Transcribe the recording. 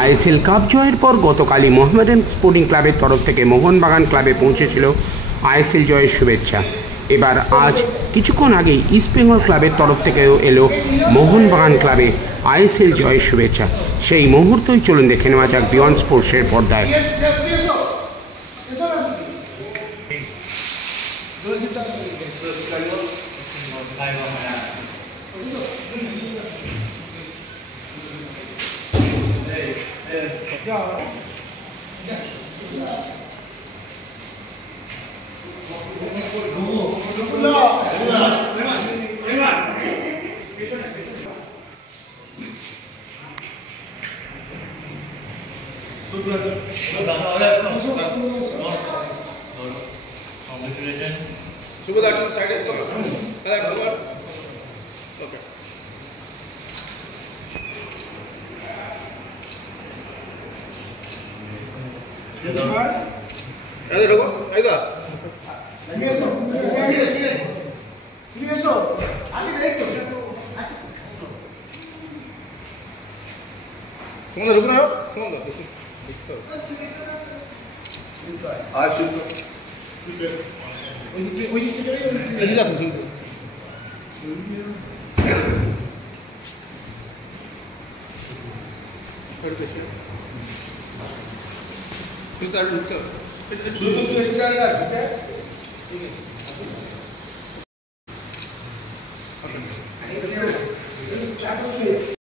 ISL cup জয়ের পর গতকালই মোহামেডান স্পোর্টিং ক্লাবের তরফ থেকে মোহনবাগান ক্লাবে পৌঁছেছিল আইএসএল জয়ের শুভেচ্ছা। এবার আজ কিছুক্ষণ আগেই ইস্টবেঙ্গল ক্লাবের তরফ থেকেও এলো মোহনবাগান ক্লাবে আইএসএল জয়ের শুভেচ্ছা। সেই মুহূর্তই চলুন দেখে নেওয়া যাক বিয়ন্ড স্পোর্টসের পর্দায়।